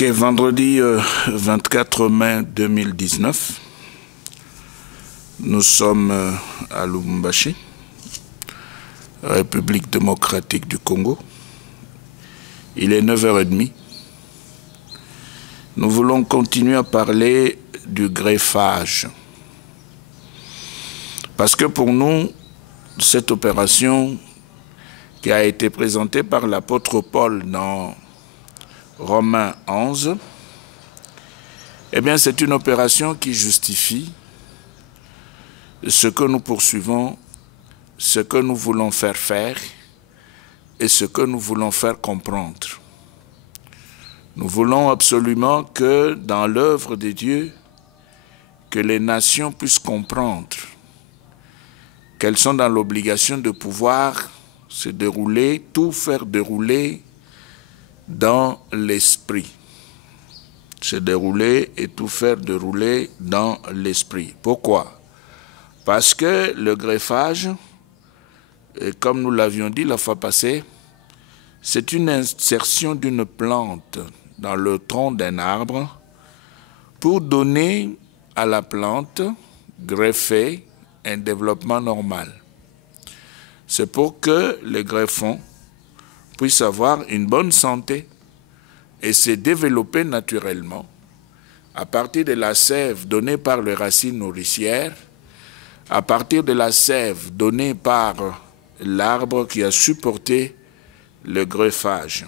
Ok, vendredi 24 mai 2019, nous sommes à Lubumbashi, République démocratique du Congo. Il est 9h30. Nous voulons continuer à parler du greffage. Parce que pour nous, cette opération qui a été présentée par l'apôtre Paul dans Romains 11, eh bien c'est une opération qui justifie ce que nous poursuivons, ce que nous voulons faire et ce que nous voulons faire comprendre. Nous voulons absolument que dans l'œuvre de Dieu, que les nations puissent comprendre qu'elles sont dans l'obligation de pouvoir se dérouler, tout faire dérouler dans l'esprit. Se dérouler et tout faire dérouler dans l'esprit. Pourquoi? Parce que le greffage, comme nous l'avions dit la fois passée, c'est une insertion d'une plante dans le tronc d'un arbre pour donner à la plante greffée un développement normal. C'est pour que le greffon puisse avoir une bonne santé et se développer naturellement à partir de la sève donnée par les racines nourricières, à partir de la sève donnée par l'arbre qui a supporté le greffage.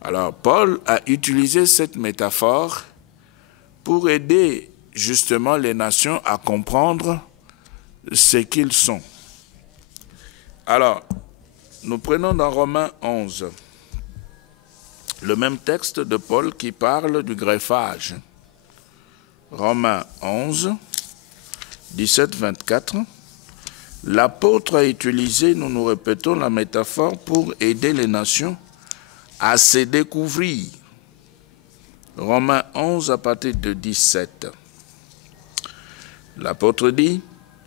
Alors, Paul a utilisé cette métaphore pour aider justement les nations à comprendre ce qu'ils sont. Alors, nous prenons dans Romains 11 le même texte de Paul qui parle du greffage. Romains 11, 17-24. L'apôtre a utilisé, nous répétons, la métaphore pour aider les nations à se découvrir. Romains 11 à partir de 17. L'apôtre dit,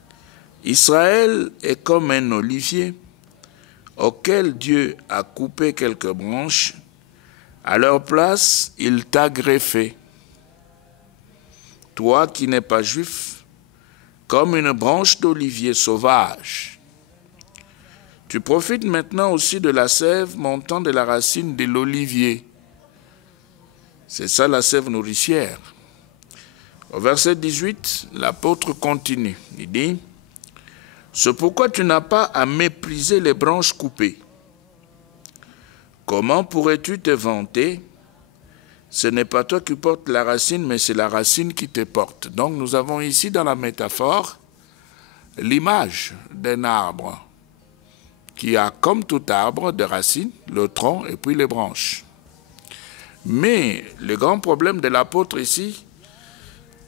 « Israël est comme un olivier auquel Dieu a coupé quelques branches, à leur place, il t'a greffé. Toi qui n'es pas juif, comme une branche d'olivier sauvage. Tu profites maintenant aussi de la sève montant de la racine de l'olivier. » C'est ça la sève nourricière. Au verset 18, l'apôtre continue. Il dit, « C'est pourquoi tu n'as pas à mépriser les branches coupées. Comment pourrais-tu te vanter? Ce n'est pas toi qui portes la racine, mais c'est la racine qui te porte. » Donc nous avons ici dans la métaphore l'image d'un arbre qui a comme tout arbre des racines, le tronc et puis les branches. Mais le grand problème de l'apôtre ici,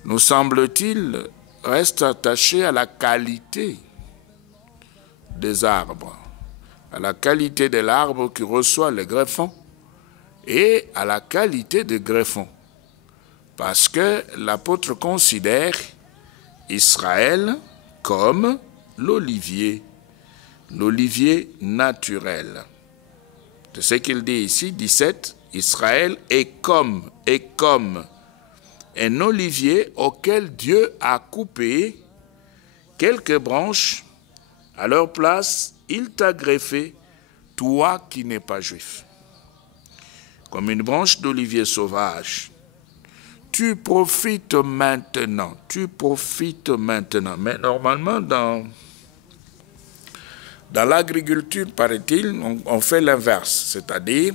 nous semble-t-il, reste attaché à la qualité des arbres, à la qualité de l'arbre qui reçoit le greffon et à la qualité du greffon. Parce que l'apôtre considère Israël comme l'olivier naturel. C'est ce qu'il dit ici, 17, Israël est comme un olivier auquel Dieu a coupé quelques branches. À leur place, il t'a greffé, toi qui n'es pas juif. Comme une branche d'olivier sauvage. Tu profites maintenant. Mais normalement, dans l'agriculture, paraît-il, on fait l'inverse. C'est-à-dire,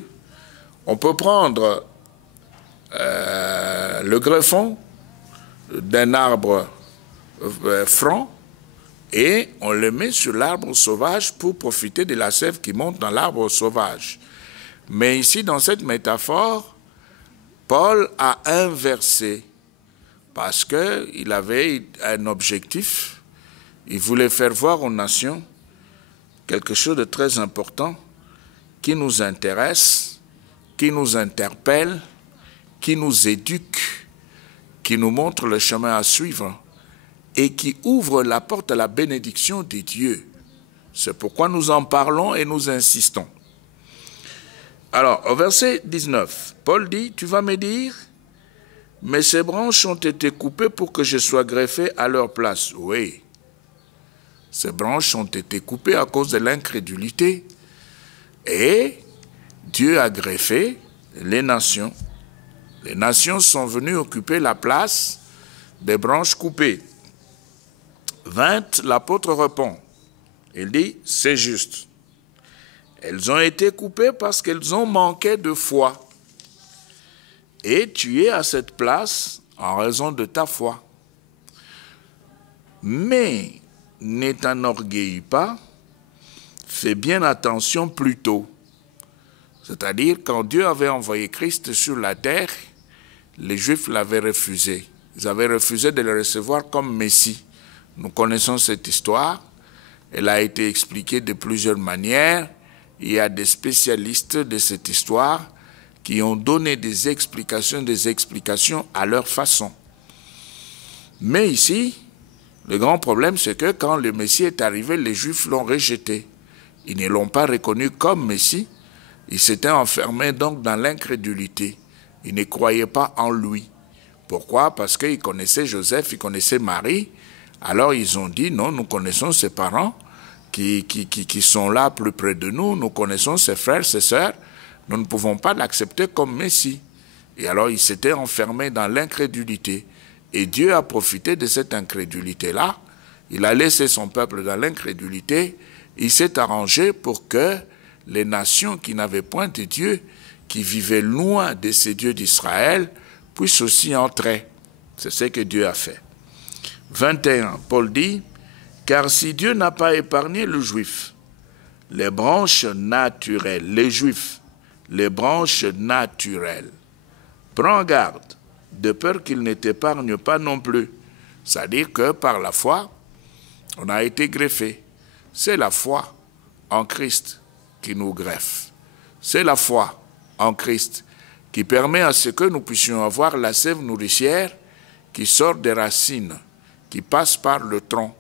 on peut prendre le greffon d'un arbre franc et on le met sur l'arbre sauvage pour profiter de la sève qui monte dans l'arbre sauvage. Mais ici, dans cette métaphore, Paul a inversé parce qu'il avait un objectif. Il voulait faire voir aux nations quelque chose de très important qui nous intéresse, qui nous interpelle, qui nous éduque, qui nous montre le chemin à suivre et qui ouvre la porte à la bénédiction de Dieu. C'est pourquoi nous en parlons et nous insistons. Alors, au verset 19, Paul dit, tu vas me dire, mais ces branches ont été coupées pour que je sois greffé à leur place. Oui, ces branches ont été coupées à cause de l'incrédulité. Et Dieu a greffé les nations. Les nations sont venues occuper la place des branches coupées. 20, l'apôtre répond. Il dit, c'est juste. Elles ont été coupées parce qu'elles ont manqué de foi. Et tu es à cette place en raison de ta foi. Mais ne t'enorgueillis pas, fais bien attention plus tôt. C'est-à-dire, quand Dieu avait envoyé Christ sur la terre, les Juifs l'avaient refusé. Ils avaient refusé de le recevoir comme Messie. Nous connaissons cette histoire. Elle a été expliquée de plusieurs manières. Il y a des spécialistes de cette histoire qui ont donné des explications à leur façon. Mais ici, le grand problème, c'est que quand le Messie est arrivé, les Juifs l'ont rejeté. Ils ne l'ont pas reconnu comme Messie. Ils s'étaient enfermés donc dans l'incrédulité. Ils ne croyaient pas en lui. Pourquoi? Parce qu'ils connaissaient Joseph, ils connaissaient Marie. Alors ils ont dit, non, nous connaissons ses parents qui sont là plus près de nous, nous connaissons ses frères, ses sœurs, nous ne pouvons pas l'accepter comme Messie. Et alors ils s'étaient enfermés dans l'incrédulité. Et Dieu a profité de cette incrédulité-là. Il a laissé son peuple dans l'incrédulité. Il s'est arrangé pour que les nations qui n'avaient point de Dieu, qui vivaient loin de ces dieux d'Israël, puissent aussi entrer. C'est ce que Dieu a fait. 21, Paul dit, « Car si Dieu n'a pas épargné le juif, les branches naturelles, les juifs, les branches naturelles, prends garde, de peur qu'il ne t'épargne pas non plus. » C'est-à-dire que par la foi, on a été greffé. C'est la foi en Christ qui nous greffe. C'est la foi en Christ qui permet à ce que nous puissions avoir la sève nourricière qui sort des racines, qui passe par le tronc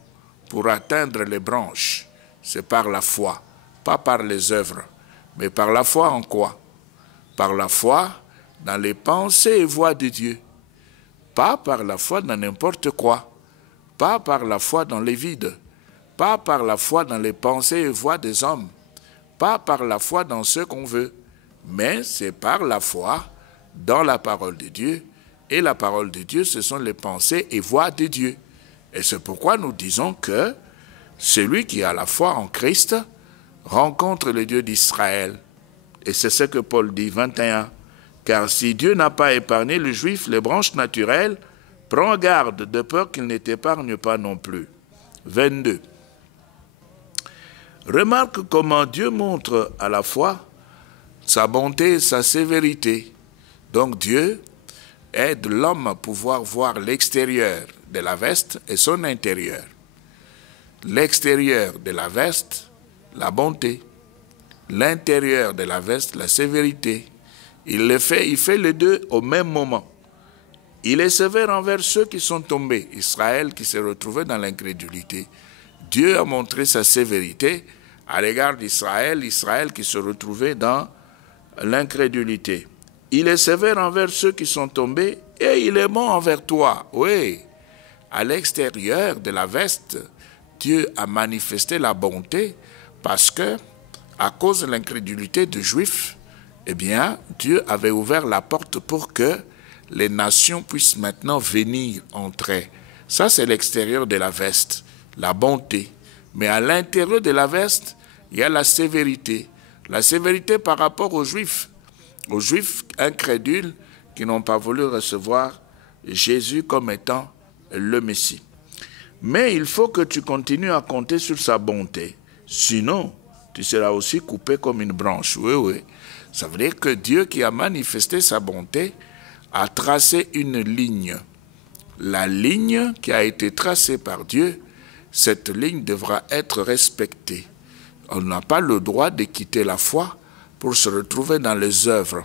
pour atteindre les branches. C'est par la foi, pas par les œuvres, mais par la foi en quoi? Par la foi dans les pensées et voies de Dieu. Pas par la foi dans n'importe quoi, pas par la foi dans les vides, pas par la foi dans les pensées et voies des hommes, pas par la foi dans ce qu'on veut, mais c'est par la foi dans la parole de Dieu. Et la parole de Dieu, ce sont les pensées et voies de Dieu. Et c'est pourquoi nous disons que celui qui a la foi en Christ rencontre le Dieu d'Israël. Et c'est ce que Paul dit, 21. Car si Dieu n'a pas épargné le juif, les branches naturelles, prends garde de peur qu'il ne t'épargne pas non plus. 22. Remarque comment Dieu montre à la fois sa bonté et sa sévérité. Donc Dieu aide l'homme à pouvoir voir l'extérieur de la veste et son intérieur. L'extérieur de la veste, la bonté. L'intérieur de la veste, la sévérité. Il fait les deux au même moment. Il est sévère envers ceux qui sont tombés, Israël qui s'est retrouvé dans l'incrédulité. Dieu a montré sa sévérité à l'égard d'Israël, Israël qui se retrouvait dans l'incrédulité. Il est sévère envers ceux qui sont tombés et il est bon envers toi. Oui, à l'extérieur de la veste, Dieu a manifesté la bonté parce que, à cause de l'incrédulité des Juifs, eh bien, Dieu avait ouvert la porte pour que les nations puissent maintenant venir entrer. Ça, c'est l'extérieur de la veste, la bonté. Mais à l'intérieur de la veste, il y a la sévérité. La sévérité par rapport aux Juifs incrédules qui n'ont pas voulu recevoir Jésus comme étant le Messie. Mais il faut que tu continues à compter sur sa bonté. Sinon, tu seras aussi coupé comme une branche. Oui, oui. Ça veut dire que Dieu qui a manifesté sa bonté a tracé une ligne. La ligne qui a été tracée par Dieu, cette ligne devra être respectée. On n'a pas le droit de quitter la foi pour se retrouver dans les œuvres.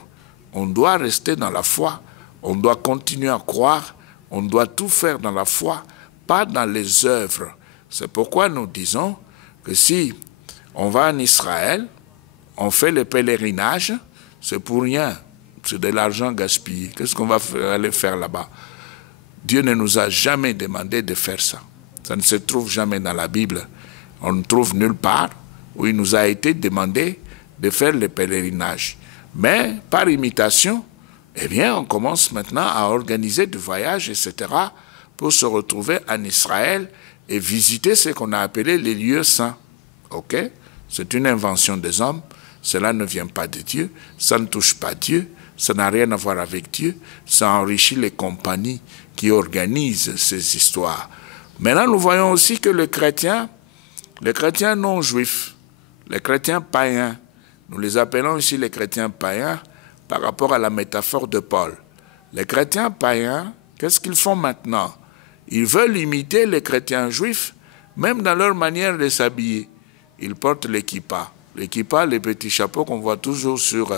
On doit rester dans la foi, on doit continuer à croire, on doit tout faire dans la foi, pas dans les œuvres. C'est pourquoi nous disons que si on va en Israël, on fait le pèlerinage, c'est pour rien. C'est de l'argent gaspillé. Qu'est-ce qu'on va aller faire là-bas? Dieu ne nous a jamais demandé de faire ça. Ça ne se trouve jamais dans la Bible. On ne trouve nulle part où il nous a été demandé de faire le pèlerinage. Mais par imitation, eh bien, on commence maintenant à organiser des voyages, etc., pour se retrouver en Israël et visiter ce qu'on a appelé les lieux saints. Ok? C'est une invention des hommes. Cela ne vient pas de Dieu. Ça ne touche pas Dieu. Ça n'a rien à voir avec Dieu. Ça enrichit les compagnies qui organisent ces histoires. Maintenant, nous voyons aussi que les chrétiens non juifs, les chrétiens païens, nous les appelons ici les chrétiens païens par rapport à la métaphore de Paul. Les chrétiens païens, qu'est-ce qu'ils font maintenant? Ils veulent imiter les chrétiens juifs, même dans leur manière de s'habiller. Ils portent les kippas. Les kippas, les petits chapeaux qu'on voit toujours sur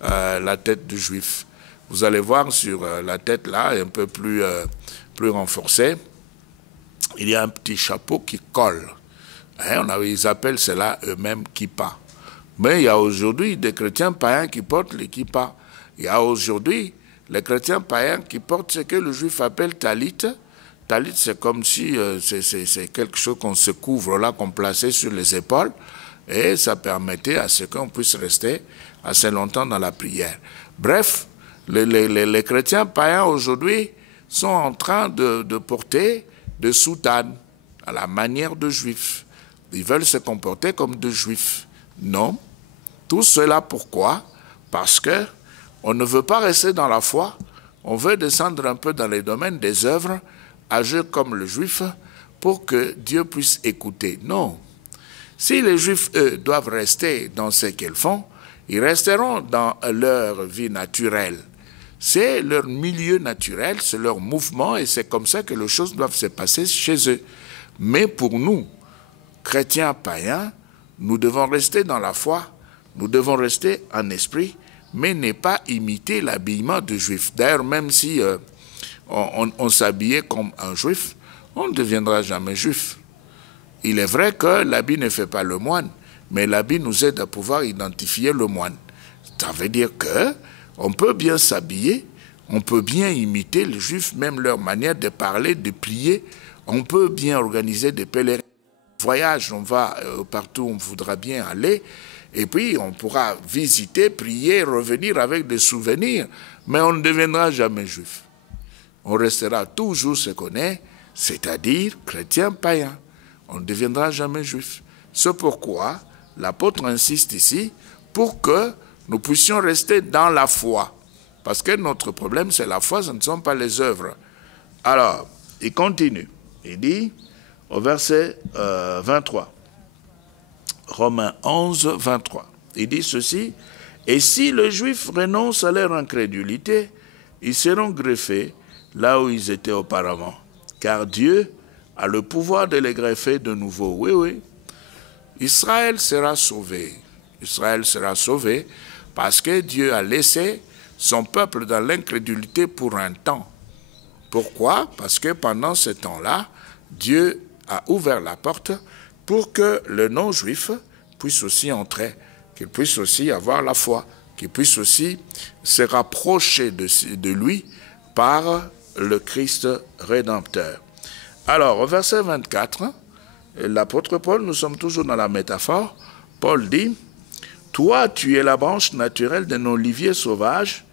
la tête du juif. Vous allez voir sur la tête là, un peu plus renforcée, il y a un petit chapeau qui colle. Hein, ils appellent cela eux-mêmes kippa. Mais il y a aujourd'hui des chrétiens païens qui portent les kippas. Il y a aujourd'hui les chrétiens païens qui portent ce que le juif appelle talit. Talit, c'est comme si c'est quelque chose qu'on se couvre là, qu'on plaçait sur les épaules. Et ça permettait à ce qu'on puisse rester assez longtemps dans la prière. Bref, les chrétiens païens aujourd'hui sont en train de porter des soutanes à la manière de juifs. Ils veulent se comporter comme des juifs. Non. Tout cela pourquoi? Parce que on ne veut pas rester dans la foi, on veut descendre un peu dans les domaines des œuvres, agir comme le juif pour que Dieu puisse écouter. Non. Si les Juifs, eux, doivent rester dans ce qu'ils font, ils resteront dans leur vie naturelle. C'est leur milieu naturel, c'est leur mouvement, et c'est comme ça que les choses doivent se passer chez eux. Mais pour nous, chrétiens païens, nous devons rester dans la foi, nous devons rester en esprit, mais ne pas imiter l'habillement de Juifs. D'ailleurs, même si on s'habillait comme un Juif, on ne deviendra jamais Juif. Il est vrai que l'habit ne fait pas le moine, mais l'habit nous aide à pouvoir identifier le moine. Ça veut dire qu'on peut bien s'habiller, on peut bien imiter les Juifs, même leur manière de parler, de prier. On peut bien organiser des pèlerinages, voyages, on va partout où on voudra bien aller, et puis on pourra visiter, prier, revenir avec des souvenirs, mais on ne deviendra jamais Juif. On restera toujours ce qu'on est, c'est-à-dire chrétien païen. On ne deviendra jamais juif. C'est pourquoi l'apôtre insiste ici pour que nous puissions rester dans la foi. Parce que notre problème, c'est la foi, ce ne sont pas les œuvres. Alors, il continue. Il dit, au verset 23, Romains 11, 23, il dit ceci, « Et si les Juifs renoncent à leur incrédulité, ils seront greffés là où ils étaient auparavant. Car Dieu a le pouvoir de les greffer de nouveau. » Oui, oui. Israël sera sauvé. Israël sera sauvé parce que Dieu a laissé son peuple dans l'incrédulité pour un temps. Pourquoi? Parce que pendant ce temps-là, Dieu a ouvert la porte pour que le non-juif puisse aussi entrer, qu'il puisse aussi avoir la foi, qu'il puisse aussi se rapprocher de lui par le Christ rédempteur. Alors, au verset 24, l'apôtre Paul, nous sommes toujours dans la métaphore, Paul dit, « Toi, tu es la branche naturelle d'un olivier sauvage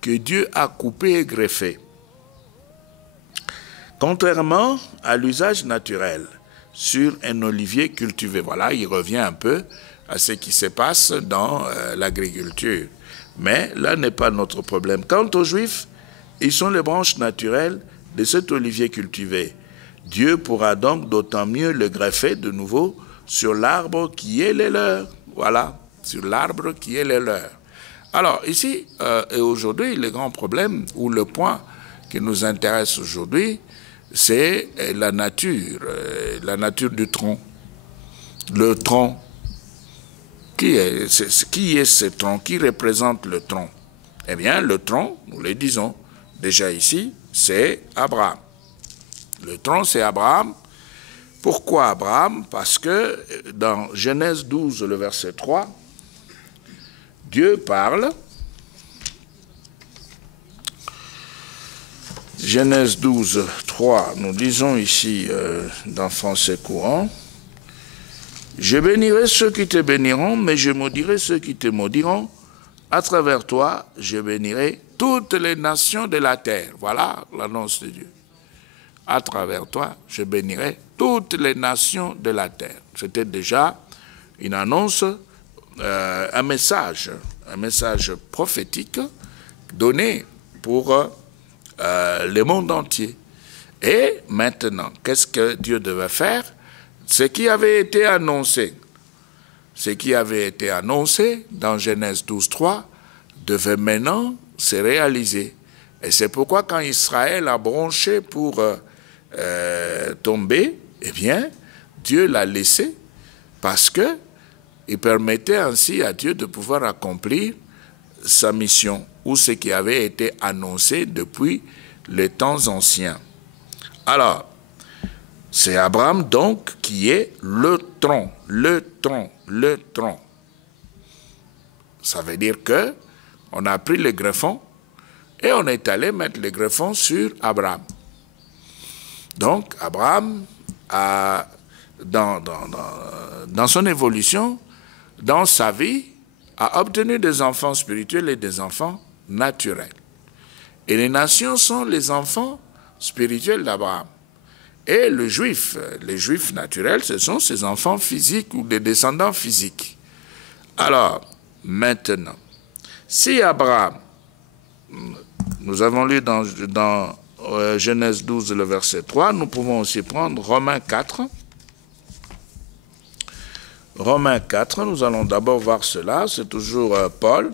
que Dieu a coupé et greffé. Contrairement à l'usage naturel sur un olivier cultivé. » Voilà, il revient un peu à ce qui se passe dans l'agriculture. Mais là n'est pas notre problème. Quant aux Juifs, ils sont les branches naturelles de cet olivier cultivé. Dieu pourra donc d'autant mieux le greffer de nouveau sur l'arbre qui est le leur. Voilà, sur l'arbre qui est le leur. Alors ici, et aujourd'hui, le grand problème, ou le point qui nous intéresse aujourd'hui, c'est la nature du tronc. Le tronc. Qui est ce tronc? Qui représente le tronc? Eh bien, le tronc, nous le disons, déjà ici, c'est Abraham. Le tronc, c'est Abraham. Pourquoi Abraham? Parce que dans Genèse 12, le verset 3, Dieu parle Genèse 12, 3, nous lisons ici dans français courant. Je bénirai ceux qui te béniront, mais je maudirai ceux qui te maudiront. À travers toi, je bénirai toutes les nations de la terre. Voilà l'annonce de Dieu. À travers toi, je bénirai toutes les nations de la terre. C'était déjà une annonce, un message prophétique donné pour le monde entier. Et maintenant, qu'est-ce que Dieu devait faire? Ce qui avait été annoncé dans Genèse 12, 3 devait maintenant se réaliser. Et c'est pourquoi quand Israël a bronché pour tomber, eh bien, Dieu l'a laissé parce qu'il permettait ainsi à Dieu de pouvoir accomplir sa mission ou ce qui avait été annoncé depuis les temps anciens. Alors, c'est Abraham donc qui est le tronc. Ça veut dire que on a pris le greffon et on est allé mettre le greffon sur Abraham. Donc, Abraham a, dans son évolution, dans sa vie, a obtenu des enfants spirituels et des enfants naturels. Et les nations sont les enfants spirituels d'Abraham. Et les juifs naturels, ce sont ses enfants physiques ou des descendants physiques. Alors, maintenant, si Abraham, nous avons lu dans Genèse 12, le verset 3, nous pouvons aussi prendre Romains 4. Romains 4, nous allons d'abord voir cela, c'est toujours Paul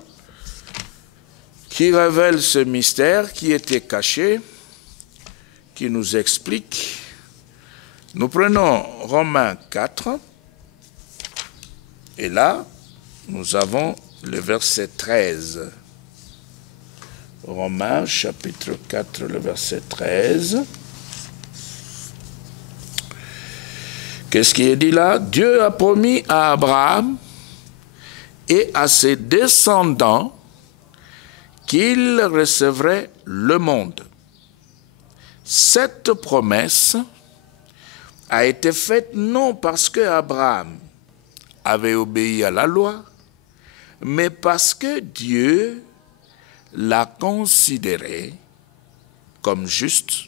qui révèle ce mystère qui était caché, qui nous explique. Nous prenons Romains 4, et là, nous avons le verset 13. Romains, chapitre 4, le verset 13. Qu'est-ce qui est dit là? Dieu a promis à Abraham et à ses descendants qu'il recevrait le monde. Cette promesse a été faite non parce que Abraham avait obéi à la loi, mais parce que Dieu l'a considéré comme juste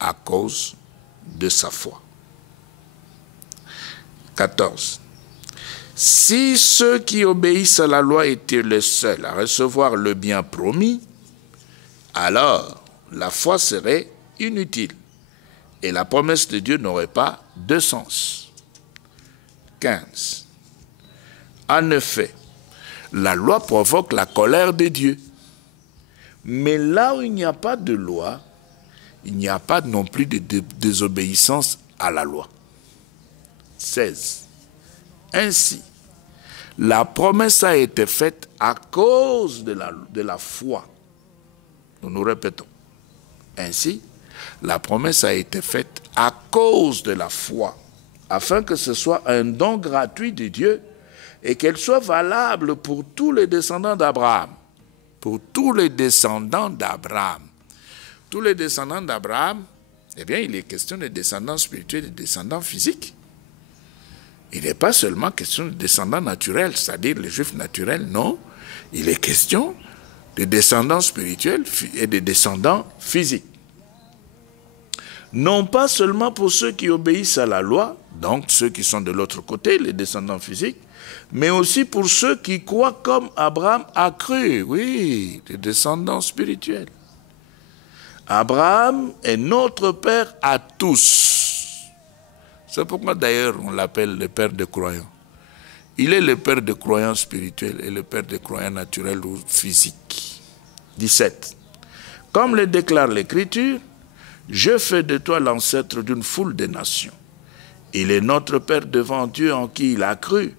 à cause de sa foi. 14. Si ceux qui obéissent à la loi étaient les seuls à recevoir le bien promis, alors la foi serait inutile et la promesse de Dieu n'aurait pas de sens. 15. En effet, la loi provoque la colère de Dieu. Mais là où il n'y a pas de loi, il n'y a pas non plus de désobéissance à la loi. 16. Ainsi, la promesse a été faite à cause de la foi. Nous répétons. Ainsi, la promesse a été faite à cause de la foi, afin que ce soit un don gratuit de Dieu et qu'elle soit valable pour tous les descendants d'Abraham. Pour tous les descendants d'Abraham. Tous les descendants d'Abraham, eh bien, il est question de descendants spirituels et de descendants physiques. Il n'est pas seulement question de descendants naturels, c'est-à-dire les juifs naturels, non. Il est question de descendants spirituels et de descendants physiques. Non pas seulement pour ceux qui obéissent à la loi, donc ceux qui sont de l'autre côté, les descendants physiques, mais aussi pour ceux qui croient comme Abraham a cru, oui, les descendants spirituels. Abraham est notre père à tous. C'est pourquoi d'ailleurs on l'appelle le père des croyants. Il est le père des croyants spirituels et le père des croyants naturels ou physiques. 17. Comme le déclare l'Écriture, je fais de toi l'ancêtre d'une foule de nations. Il est notre père devant Dieu en qui il a cru.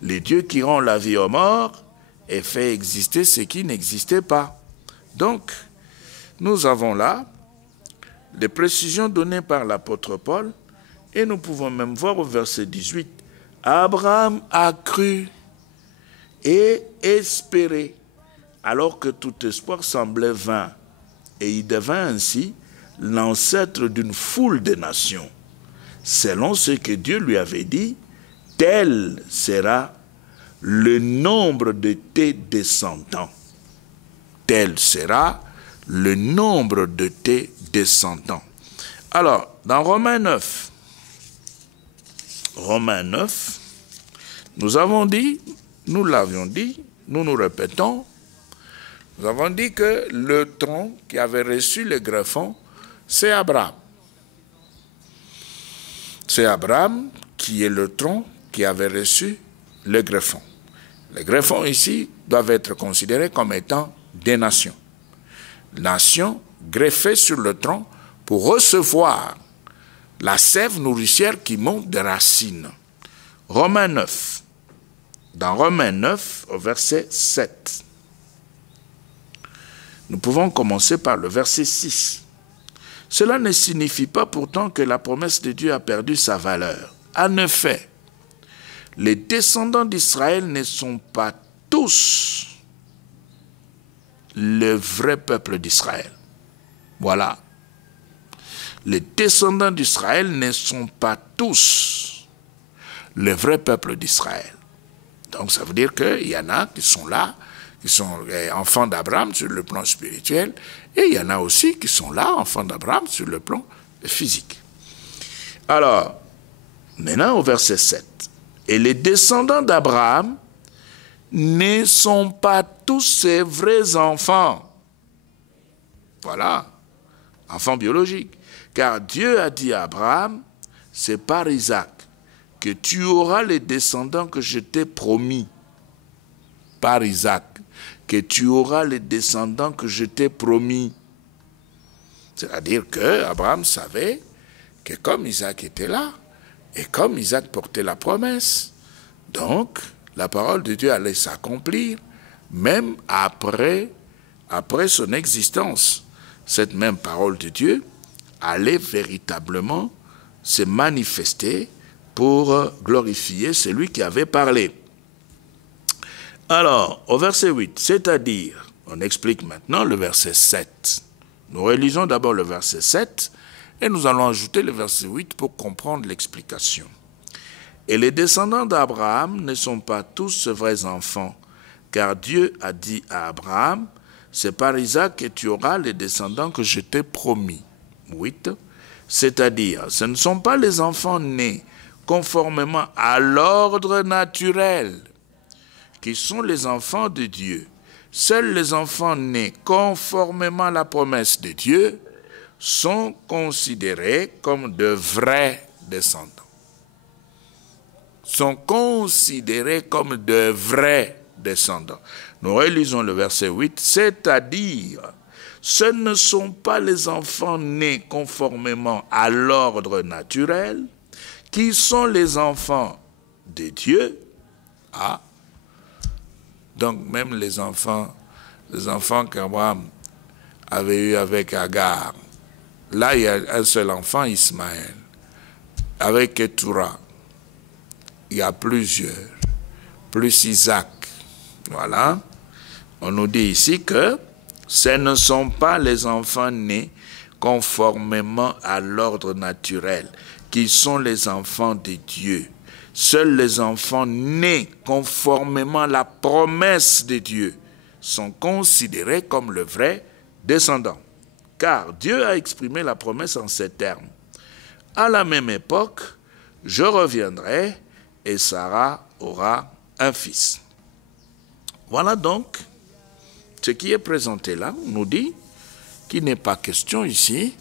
Les dieux qui rend la vie aux morts et fait exister ce qui n'existait pas. Donc, nous avons là les précisions données par l'apôtre Paul et nous pouvons même voir au verset 18, Abraham a cru et espéré alors que tout espoir semblait vain et il devint ainsi l'ancêtre d'une foule de nations, selon ce que Dieu lui avait dit, tel sera le nombre de tes descendants. Tel sera le nombre de tes descendants. Alors, dans Romains 9, nous avons dit, nous l'avions dit, nous nous répétons, nous avons dit que le tronc qui avait reçu le greffon, c'est Abraham. C'est Abraham qui est le tronc qui avait reçu le greffon. Les greffons ici doivent être considérés comme étant des nations. Nations greffées sur le tronc pour recevoir la sève nourricière qui monte des racines. Romains 9. Dans Romains 9, au verset 7. Nous pouvons commencer par le verset 6. Cela ne signifie pas pourtant que la promesse de Dieu a perdu sa valeur. En effet, les descendants d'Israël ne sont pas tous le vrai peuple d'Israël. Voilà. Les descendants d'Israël ne sont pas tous le vrai peuple d'Israël. Donc ça veut dire qu'il y en a qui sont là, qui sont enfants d'Abraham sur le plan spirituel, et il y en a aussi qui sont là, enfants d'Abraham, sur le plan physique. Alors, maintenant au verset 7. Et les descendants d'Abraham ne sont pas tous ses vrais enfants. Voilà, enfants biologiques. Car Dieu a dit à Abraham, c'est par Isaac que tu auras les descendants que je t'ai promis. Par Isaac, que tu auras les descendants que je t'ai promis. C'est-à-dire que Abraham savait que comme Isaac était là, et comme Isaac portait la promesse, donc la parole de Dieu allait s'accomplir, même après son existence. Cette même parole de Dieu allait véritablement se manifester pour glorifier celui qui avait parlé. Alors, au verset 8, c'est-à-dire, on explique maintenant le verset 7. Nous relisons d'abord le verset 7 et nous allons ajouter le verset 8 pour comprendre l'explication. Et les descendants d'Abraham ne sont pas tous ses vrais enfants, car Dieu a dit à Abraham, c'est par Isaac que tu auras les descendants que je t'ai promis. 8. C'est-à-dire, ce ne sont pas les enfants nés conformément à l'ordre naturel qui sont les enfants de Dieu. Seuls les enfants nés conformément à la promesse de Dieu sont considérés comme de vrais descendants. Sont considérés comme de vrais descendants. Nous relisons le verset 8, c'est-à-dire, ce ne sont pas les enfants nés conformément à l'ordre naturel qui sont les enfants de Dieu. Ah, donc même les enfants qu'Abraham avait eu avec Agar, là il y a un seul enfant, Ismaël, avec Ketura, il y a plusieurs, plus Isaac. Voilà, on nous dit ici que ce ne sont pas les enfants nés conformément à l'ordre naturel, qui sont les enfants de Dieu. Seuls les enfants nés conformément à la promesse de Dieu sont considérés comme le vrai descendant. Car Dieu a exprimé la promesse en ces termes. À la même époque, je reviendrai et Sarah aura un fils. Voilà donc ce qui est présenté là. On nous dit qu'il n'est pas question ici,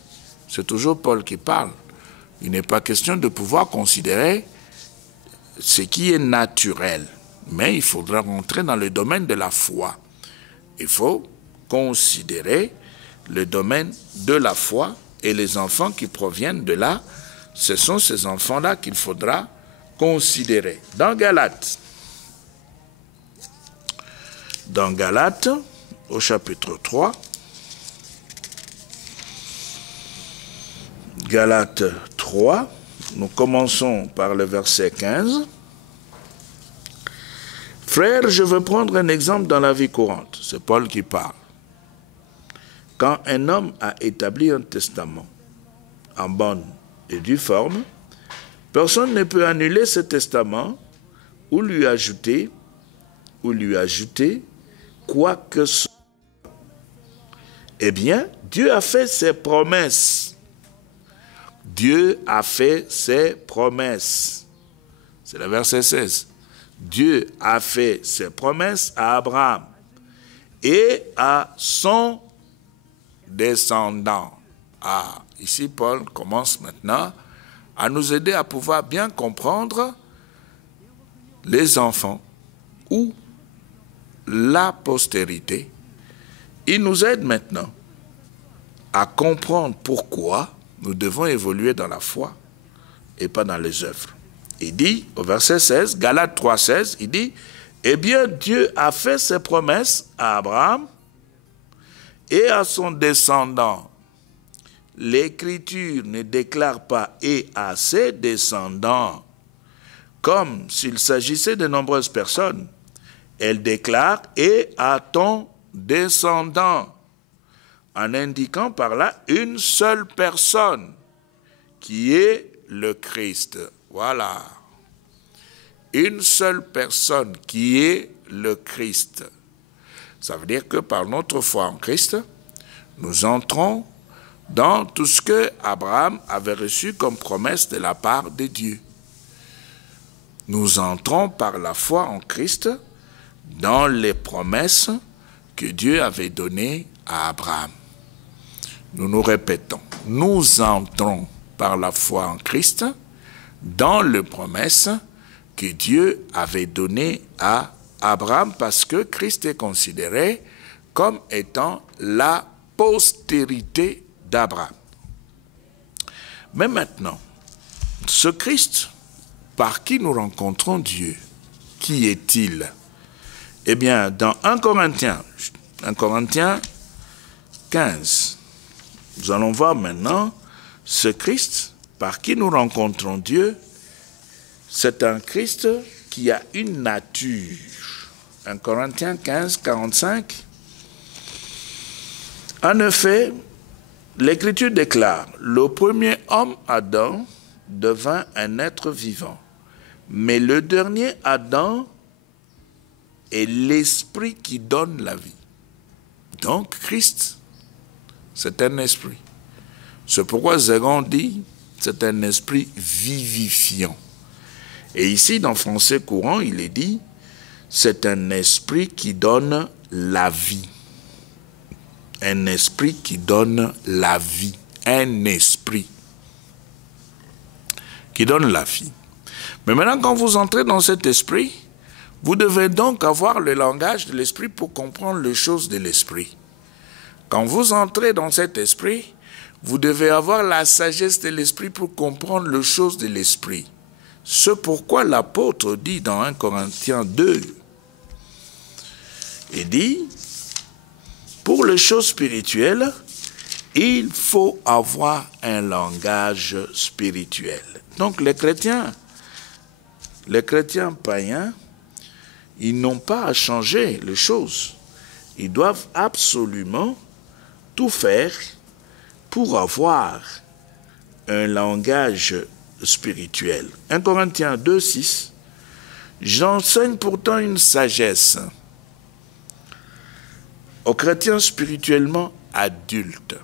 c'est toujours Paul qui parle, il n'est pas question de pouvoir considérer ce qui est naturel, mais il faudra rentrer dans le domaine de la foi. Il faut considérer le domaine de la foi et les enfants qui proviennent de là, ce sont ces enfants-là qu'il faudra considérer. Dans Galates, au chapitre 3, Galates 3, nous commençons par le verset 15. Frères, je veux prendre un exemple dans la vie courante. C'est Paul qui parle. Quand un homme a établi un testament en bonne et due forme, personne ne peut annuler ce testament ou lui ajouter quoi que ce soit. Eh bien, Dieu a fait ses promesses. Dieu a fait ses promesses. C'est le verset 16. Dieu a fait ses promesses à Abraham et à son descendant. Ah, ici Paul commence maintenant à nous aider à pouvoir bien comprendre les enfants ou la postérité. Il nous aide maintenant à comprendre pourquoi nous devons évoluer dans la foi et pas dans les œuvres. Il dit, au verset 16, Galates 3,16, il dit, « Eh bien, Dieu a fait ses promesses à Abraham et à son descendant. » L'Écriture ne déclare pas « et à ses descendants » comme s'il s'agissait de nombreuses personnes. Elle déclare « et à ton descendant » en indiquant par là une seule personne qui est le Christ. Voilà. Une seule personne qui est le Christ. Ça veut dire que par notre foi en Christ, nous entrons dans tout ce que Abraham avait reçu comme promesse de la part de Dieu. Nous entrons par la foi en Christ dans les promesses que Dieu avait données à Abraham. Nous nous répétons, nous entrons par la foi en Christ dans les promesses que Dieu avait données à Abraham parce que Christ est considéré comme étant la postérité d'Abraham. Mais maintenant, ce Christ par qui nous rencontrons Dieu, qui est-il? Eh bien, dans 1 Corinthiens 15, nous allons voir maintenant ce Christ par qui nous rencontrons Dieu. C'est un Christ qui a une nature. 1 Corinthiens 15, 45. En effet, l'Écriture déclare, « Le premier homme, Adam, devint un être vivant. Mais le dernier Adam est l'esprit qui donne la vie. » Donc, Christ, c'est un esprit. C'est pourquoi Zégon dit, c'est un esprit vivifiant. Et ici, dans le français courant, il est dit, c'est un esprit qui donne la vie. Un esprit qui donne la vie. Un esprit qui donne la vie. Mais maintenant, quand vous entrez dans cet esprit, vous devez donc avoir le langage de l'esprit pour comprendre les choses de l'esprit. Quand vous entrez dans cet esprit, vous devez avoir la sagesse de l'esprit pour comprendre les choses de l'esprit. C'est pourquoi l'apôtre dit dans 1 Corinthiens 2, il dit, pour les choses spirituelles, il faut avoir un langage spirituel. Donc les chrétiens païens, ils n'ont pas à changer les choses. Ils doivent absolument tout faire pour avoir un langage spirituel. 1 Corinthiens 2, 6. J'enseigne pourtant une sagesse aux chrétiens spirituellement adultes.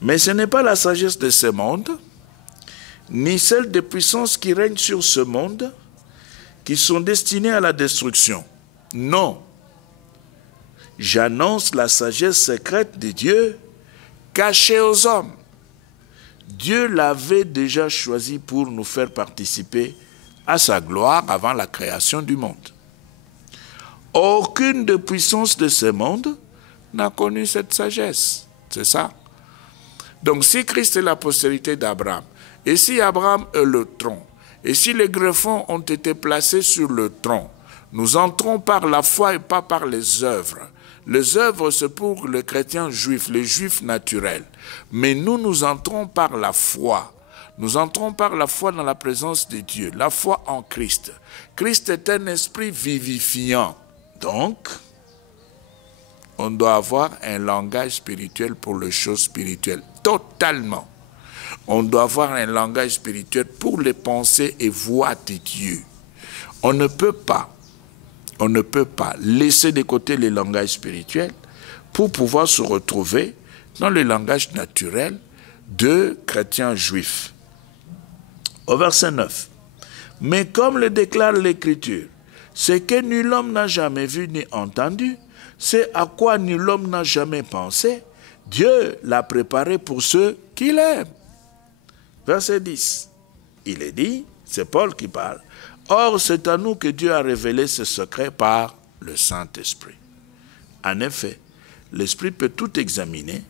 Mais ce n'est pas la sagesse de ce monde, ni celle des puissances qui règnent sur ce monde, qui sont destinées à la destruction. Non. J'annonce la sagesse secrète de Dieu, cachée aux hommes. Dieu l'avait déjà choisi pour nous faire participer à sa gloire avant la création du monde. Aucune des puissances de ce monde n'a connu cette sagesse. C'est ça. Donc si Christ est la postérité d'Abraham, et si Abraham est le tronc, et si les greffons ont été placés sur le tronc, nous entrons par la foi et pas par les œuvres. Les œuvres, c'est pour les chrétiens juifs, les juifs naturels. Mais nous entrons par la foi. Nous entrons par la foi dans la présence de Dieu, la foi en Christ. Christ est un esprit vivifiant. Donc, on doit avoir un langage spirituel pour les choses spirituelles, totalement. On doit avoir un langage spirituel pour les pensées et voix de Dieu. On ne peut pas laisser de côté les langages spirituels pour pouvoir se retrouver dans le langage naturel de chrétiens juifs. Au verset 9. Mais comme le déclare l'Écriture, ce que nul homme n'a jamais vu ni entendu, c'est à quoi nul homme n'a jamais pensé, Dieu l'a préparé pour ceux qui l'aiment. Verset 10. Il est dit, c'est Paul qui parle, or c'est à nous que Dieu a révélé ce secret par le Saint-Esprit. En effet, l'Esprit peut tout examiner,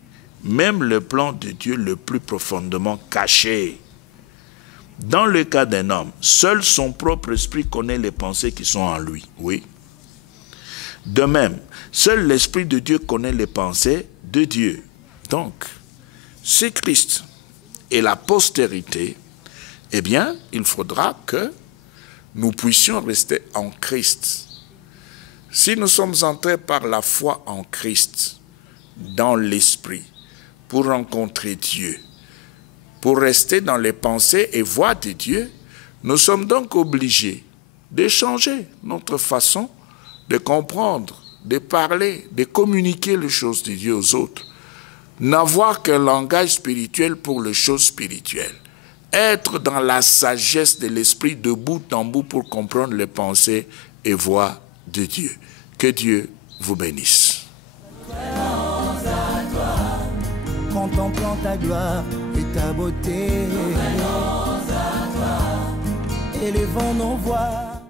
même le plan de Dieu le plus profondément caché. Dans le cas d'un homme, seul son propre esprit connaît les pensées qui sont en lui. Oui. De même, seul l'Esprit de Dieu connaît les pensées de Dieu. Donc, si Christ est la postérité, eh bien, il faudra que nous puissions rester en Christ. Si nous sommes entrés par la foi en Christ, dans l'Esprit, pour rencontrer Dieu, pour rester dans les pensées et voix de Dieu, nous sommes donc obligés de changer notre façon de comprendre, de parler, de communiquer les choses de Dieu aux autres. N'avoir qu'un langage spirituel pour les choses spirituelles. Être dans la sagesse de l'esprit de bout en bout pour comprendre les pensées et voix de Dieu. Que Dieu vous bénisse. Contemplant ta gloire et ta beauté, et les vents nos voix.